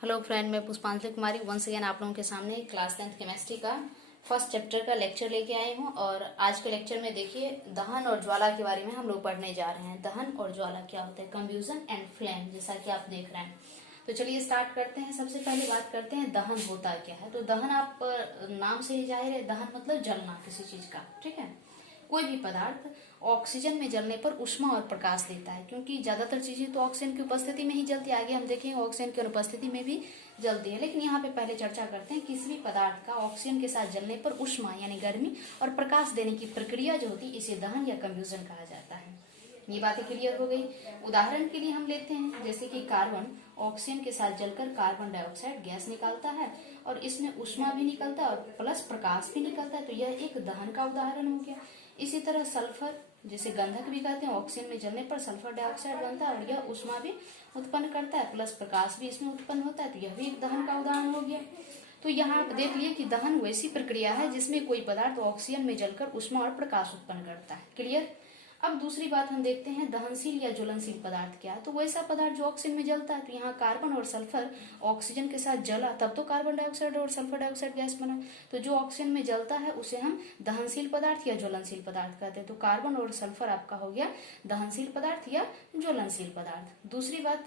Hello friend, मैं पुष्पांजलि कुमारी once again आप लोगों के सामने क्लास 10th केमिस्ट्री का फर्स्ट चैप्टर का लेक्चर लेके आई हूँ। और आज के लेक्चर में देखिए दहन और ज्वाला के बारे में हम लोग पढ़ने जा रहे हैं। दहन और ज्वाला क्या होता है, कंब्यूजन एंड फ्लेम, जैसा कि आप देख रहे हैं। तो चलिए स्टार्ट करते हैं। सबसे पहले बात करते हैं दहन होता क्या है। तो दहन आप नाम से ही जाहिर है, दहन मतलब जलना किसी चीज का, ठीक है। कोई भी पदार्थ ऑक्सीजन में जलने पर ऊष्मा और प्रकाश देता है, क्योंकि ज्यादातर चीजें तो ऑक्सीजन की उपस्थिति में ही जलती है। आगे हम देखेंगे ऑक्सीजन की अनुपस्थिति में भी जलती है, लेकिन यहाँ पे पहले चर्चा करते हैं किसी भी पदार्थ का ऑक्सीजन के साथ जलने पर ऊष्मा यानी गर्मी और प्रकाश देने की प्रक्रिया जो होती है इसे दहन या कंब्यूजन कहा जाता है। ये बातें क्लियर हो गई। उदाहरण के लिए हम लेते हैं जैसे कि कार्बन ऑक्सीजन के साथ जलकर कार्बन डाइऑक्साइड गैस निकालता है और इसमें ऊष्मा भी निकलता है और प्लस प्रकाश भी निकलता है, तो यह एक दहन का उदाहरण हो गया। इसी तरह सल्फर जिसे गंधक भी कहते हैं, ऑक्सीजन में जलने पर सल्फर डाइऑक्साइड बनता है और यह ऊष्मा भी उत्पन्न करता है, प्लस प्रकाश भी इसमें उत्पन्न होता है, तो यह भी एक दहन का उदाहरण हो गया। तो यहाँ आप देख लिए कि दहन वैसी प्रक्रिया है जिसमें कोई पदार्थ ऑक्सीजन में जलकर ऊष्मा और प्रकाश उत्पन्न करता है। क्लियर। अब दूसरी बात हम देखते हैं दहनशील या ज्वलनशील पदार्थ क्या है। तो वैसा पदार्थ जो ऑक्सीजन में जलता है, तो यहाँ कार्बन और सल्फर ऑक्सीजन के साथ जला तब तो कार्बन डाइऑक्साइड और सल्फर डाइऑक्साइड गैस बना। तो जो ऑक्सीजन में जलता है उसे हम दहनशील पदार्थ या ज्वलनशील पदार्थ कहते हैं। तो कार्बन और सल्फर आपका हो गया दहनशील पदार्थ या ज्वलनशील पदार्थ। दूसरी बात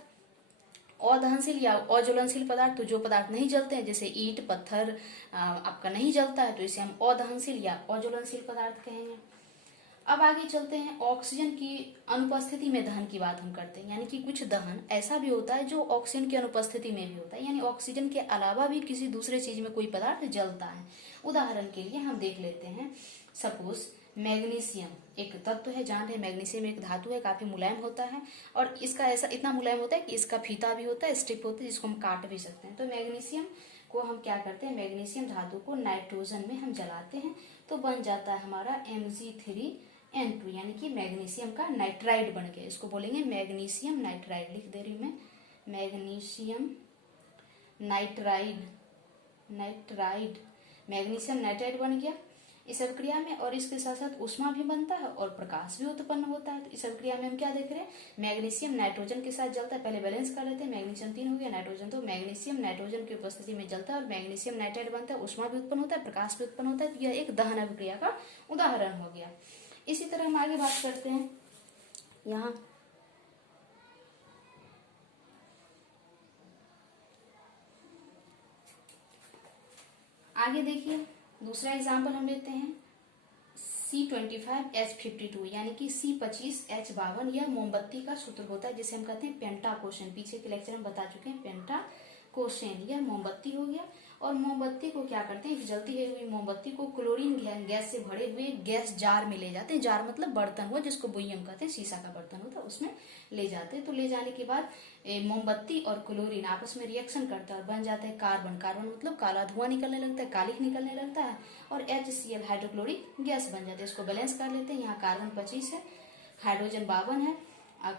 अदहनशील या अज्वलनशील पदार्थ, तो जो पदार्थ नहीं जलते हैं जैसे ईंट पत्थर आपका नहीं जलता है, तो इसे हम अदहनशील या अज्वलनशील पदार्थ कहेंगे। अब आगे चलते हैं, ऑक्सीजन की अनुपस्थिति में दहन की बात हम करते हैं। यानी कि कुछ दहन ऐसा भी होता है जो ऑक्सीजन की अनुपस्थिति में भी होता है, यानी ऑक्सीजन के अलावा भी किसी दूसरे चीज में कोई पदार्थ जलता है। उदाहरण के लिए हम देख लेते हैं, सपोज मैग्नीशियम एक तत्व है, जान रहे मैग्नीशियम एक धातु है, काफी मुलायम होता है और इसका ऐसा इतना मुलायम होता है कि इसका फीता भी होता है, स्ट्रिप होती है जिसको हम काट भी सकते हैं। तो मैग्नीशियम को हम क्या करते हैं, मैग्नीशियम धातु को नाइट्रोजन में हम जलाते हैं तो बन जाता है हमारा Mg3N2, यानी कि मैग्नीशियम का नाइट्राइड बन गया। इसको बोलेंगे मैग्नीशियम नाइट्राइड, लिख दे रही हूं मैं, मैग्नीशियम नाइट्राइड, मैग्नीशियम नाइट्राइड बन गया इस अभिक्रिया में। और इसके साथ साथ ऊष्मा भी बनता है और प्रकाश भी उत्पन्न होता है। तो इस अभिक्रिया में हम क्या देख रहे हैं, मैग्नीशियम नाइट्रोजन के साथ जलता है। पहले बैलेंस कर लेते हैं, मैग्नीशियम 3 हो गया, नाइट्रोजन तो मैग्नीशियम नाइट्रोजन की उपस्थिति में जलता है और मैग्नीशियम नाइट्राइड बनता है, ऊष्मा भी उत्पन्न होता है, प्रकाश भी उत्पन्न होता है। तो यह एक दहन अभिक्रिया का उदाहरण हो गया। इसी तरह हम आगे बात करते हैं, यहाँ आगे देखिए दूसरा एग्जाम्पल हम लेते हैं C25H52, यानी कि C25H52 यह मोमबत्ती का सूत्र होता है जिसे हम कहते हैं पेंटाकोशन। पीछे के लेक्चर में बता चुके हैं पेंटाकोशन, यह मोमबत्ती हो गया। और मोमबत्ती को क्या करते हैं, जलती हुई मोमबत्ती को क्लोरीन गैस से भरे हुए गैस जार में ले जाते हैं। जार मतलब बर्तन हुआ जिसको बुइयम कहते हैं, शीशा का बर्तन होता है, उसमें ले जाते हैं। तो ले जाने के बाद मोमबत्ती और क्लोरीन आपस में रिएक्शन करता है और बन जाता है कार्बन। कार्बन मतलब काला धुआं निकलने लगता है, कालिख निकलने लगता है और HCl हाइड्रोक्लोरिक गैस बन जाती है। इसको बैलेंस कर लेते हैं, यहाँ कार्बन 25 है, हाइड्रोजन 52 है,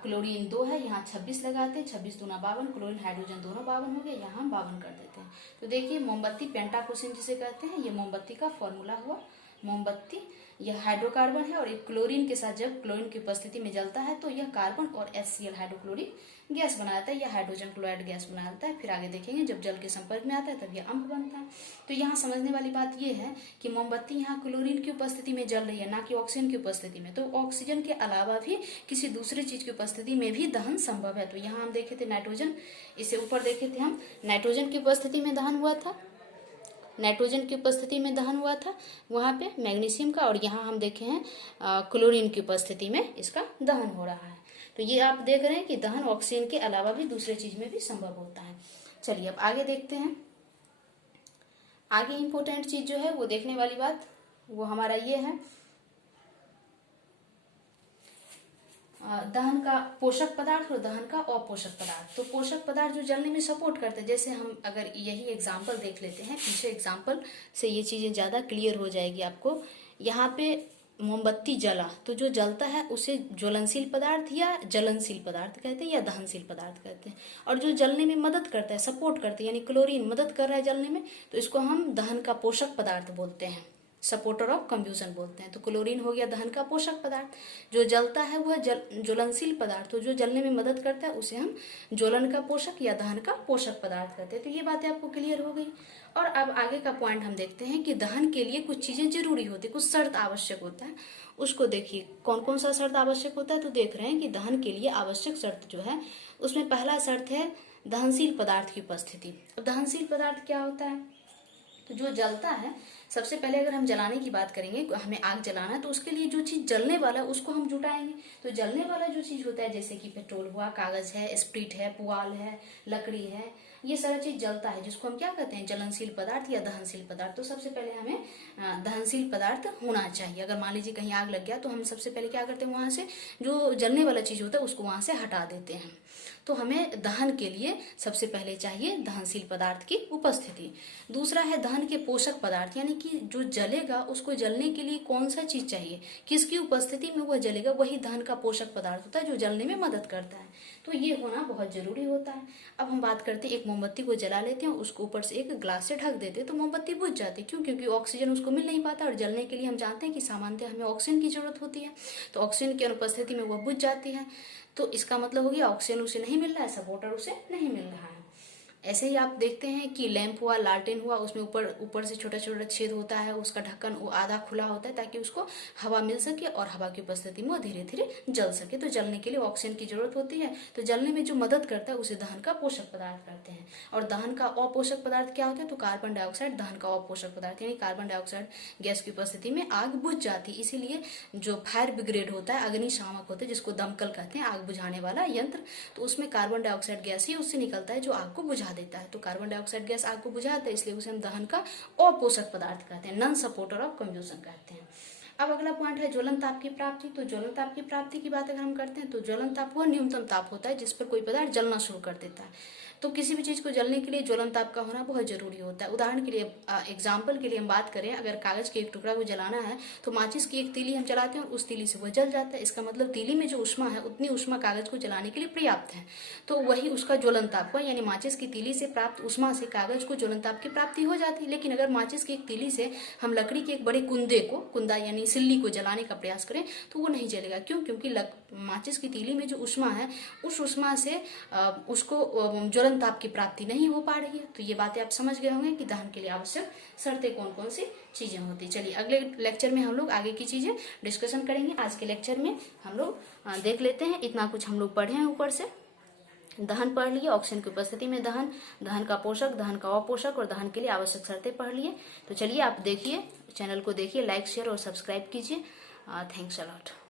क्लोरीन 2 है, यहाँ 26 लगाते हैं, 26 दूना 52, क्लोरीन हाइड्रोजन दोनों 52 हो गए, यहाँ हम 52 कर देते हैं। तो देखिए मोमबत्ती पेंटाकोशन जिसे कहते हैं, ये मोमबत्ती का फॉर्मूला हुआ। मोमबत्ती यह हाइड्रोकार्बन है और एक क्लोरीन के साथ जब क्लोरीन की उपस्थिति में जलता है तो यह कार्बन और HCl हाइड्रोक्लोरिक गैस बनाता है, यह हाइड्रोजन क्लोराइड गैस बनाता है। फिर आगे देखेंगे जब जल के संपर्क में आता है तब यह अम्ल बनता है। तो यहाँ समझने वाली बात यह है कि मोमबत्ती यहाँ क्लोरीन की उपस्थिति में जल रही है, ना कि ऑक्सीजन की उपस्थिति में। तो ऑक्सीजन के अलावा भी किसी दूसरी चीज की उपस्थिति में भी दहन संभव है। तो यहाँ हम देखे थे नाइट्रोजन, इसे ऊपर देखे थे हम, नाइट्रोजन की उपस्थिति में दहन हुआ था, नाइट्रोजन की उपस्थिति में दहन हुआ था वहां पे मैग्नीशियम का, और यहाँ हम देखे हैं क्लोरीन की उपस्थिति में इसका दहन हो रहा है। तो ये आप देख रहे हैं कि दहन ऑक्सीजन के अलावा भी दूसरे चीज में भी संभव होता है। चलिए अब आगे देखते हैं। आगे इंपॉर्टेंट चीज जो है वो देखने वाली बात वो हमारा ये है, दहन का पोषक पदार्थ और दहन का अपोषक पदार्थ। तो पोषक पदार्थ जो जलने में सपोर्ट करते हैं, जैसे हम अगर यही एग्जांपल देख लेते हैं, पीछे एग्जांपल से ये चीजें ज्यादा क्लियर हो जाएगी आपको। यहाँ पे मोमबत्ती जला तो जो जलता है उसे ज्वलनशील पदार्थ या जलनशील पदार्थ कहते हैं या दहनशील पदार्थ कहते हैं। और जो जलने में मदद करता है, सपोर्ट करते हैं, यानी क्लोरीन मदद कर रहा है जलने में, तो इसको हम दहन का पोषक पदार्थ बोलते हैं। सपोर्टर ऑफ कंब्यूजन बोलते हैं। तो क्लोरीन हो गया दहन का पोषक पदार्थ। जो जलता है वह ज्वलनशील पदार्थ, तो जो जलने में मदद करता है उसे हम ज्वलन का पोषक या दहन का पोषक पदार्थ कहते हैं। तो ये बातें आपको क्लियर हो गई। और अब आगे का पॉइंट हम देखते हैं कि दहन के लिए कुछ चीजें जरूरी होती है, कुछ शर्त आवश्यक होता है। उसको देखिए कौन कौन सा शर्त आवश्यक होता है। तो देख रहे हैं कि दहन के लिए आवश्यक शर्त जो है उसमें पहला शर्त है दहनशील पदार्थ की उपस्थिति। अब दहनशील पदार्थ क्या होता है? तो जो जलता है, सबसे पहले अगर हम जलाने की बात करेंगे, हमें आग जलाना है तो उसके लिए जो चीज जलने वाला है उसको हम जुटाएंगे। तो जलने वाला जो चीज होता है जैसे कि पेट्रोल हुआ, कागज है, स्प्रिट है, पुआल है, लकड़ी है, ये सारा चीज जलता है, जिसको हम क्या कहते हैं? जलनशील पदार्थ या दहनशील पदार्थ। तो सबसे पहले हमें दहनशील पदार्थ होना चाहिए। अगर मान लीजिए कहीं आग लग गया तो हम सबसे पहले क्या करते हैं, वहां से जो जलने वाला चीज होता है उसको वहां से हटा देते हैं। तो हमें दहन के लिए सबसे पहले चाहिए दहनशील पदार्थ की उपस्थिति। दूसरा है दहन के पोषक पदार्थ, यानी कि जो जलेगा उसको जलने के लिए कौन सा चीज चाहिए, किसकी उपस्थिति में वह जलेगा, वही दहन का पोषक पदार्थ होता है जो जलने में मदद करता है। तो ये होना बहुत जरूरी होता है। अब हम बात करते हैं, एक मोमबत्ती को जला लेते हैं, उसको ऊपर से एक ग्लास से ढक देते हैं तो मोमबत्ती बुझ जाती है। क्यों? क्योंकि ऑक्सीजन उसको मिल नहीं पाता, और जलने के लिए हम जानते हैं कि सामान्यतः हमें ऑक्सीजन की जरूरत होती है। तो ऑक्सीजन की अनुपस्थिति में वह बुझ जाती है। तो इसका मतलब हो गया ऑक्सीजन उसे नहीं मिल रहा है, सपोर्टर उसे नहीं मिल रहा है। ऐसे ही आप देखते हैं कि लैंप हुआ, लालटेन हुआ, उसमें ऊपर से छोटा छोटा छेद होता है, उसका ढक्कन वो आधा खुला होता है ताकि उसको हवा मिल सके और हवा की उपस्थिति में वो धीरे धीरे जल सके। तो जलने के लिए ऑक्सीजन की जरूरत होती है। तो जलने में जो मदद करता है उसे दहन का पोषक पदार्थ कहते हैं। और दहन का अपोषक पदार्थ क्या होता है? तो कार्बन डाइऑक्साइड दहन का अपोषक पदार्थ, यानी कार्बन डाइऑक्साइड गैस की उपस्थिति में आग बुझ जाती है। इसीलिए जो फायर ब्रिगेड होता है, अग्निशामक होता है, जिसको दमकल कहते हैं, आग बुझाने वाला यंत्र, तो उसमें कार्बन डाइऑक्साइड गैस ही उससे निकलता है जो आग को बुझा देता है। तो कार्बन डाइऑक्साइड गैस आग को बुझाता है, इसलिए उसे हम दहन का अपोषक पदार्थ कहते हैं, नॉन सपोर्टर ऑफ कंब्यूजन कहते हैं। अब अगला पॉइंट है ज्वलन ताप की प्राप्ति। तो ज्वलन ताप की प्राप्ति की बात अगर हम करते हैं तो ज्वलन ताप वह न्यूनतम ताप होता है जिस पर कोई पदार्थ जलना शुरू कर देता है। तो किसी भी चीज को जलने के लिए ज्वलन ताप का होना बहुत जरूरी होता है। उदाहरण के लिए, एग्जाम्पल के लिए हम बात करें, अगर कागज के एक टुकड़ा को जलाना है तो माचिस की एक तीली हम जलाते हैं और उस तीली से वह जल जाता है। इसका मतलब तीली में जो उष्मा है उतनी उष्मा कागज को जलाने के लिए पर्याप्त है। तो वही उसका ज्वलन ताप हुआ, यानी माचिस की तीली से प्राप्त उष्मा से कागज को ज्वलन ताप की प्राप्ति हो जाती है। लेकिन अगर माचिस की एक तीली से हम लकड़ी के एक बड़े कुंदा यानी सिल्ली को जलाने का प्रयास करें तो वो नहीं जलेगा। क्यों? क्योंकि माचिस की तीली में जो उष्मा है उस उष्मा से उसको ज्वलन ताप की प्राप्ति नहीं हो पा रही है। तो ये बातें आप समझ गए होंगे कि दहन के लिए आवश्यक शर्तें कौन कौन सी चीजें होती। चलिए अगले लेक्चर में हम लोग आगे की चीजें डिस्कशन करेंगे। आज के लेक्चर में हम लोग देख लेते हैं, इतना कुछ हम लोग पढ़े हैं। ऊपर से दहन पढ़ लिए, ऑक्सीजन की उपस्थिति में दहन, दहन का पोषक, दहन का अपोषक और दहन के लिए आवश्यक शर्तें पढ़ लिए। तो चलिए आप देखिए, चैनल को देखिए, लाइक शेयर और सब्सक्राइब कीजिए। Thanks a lot.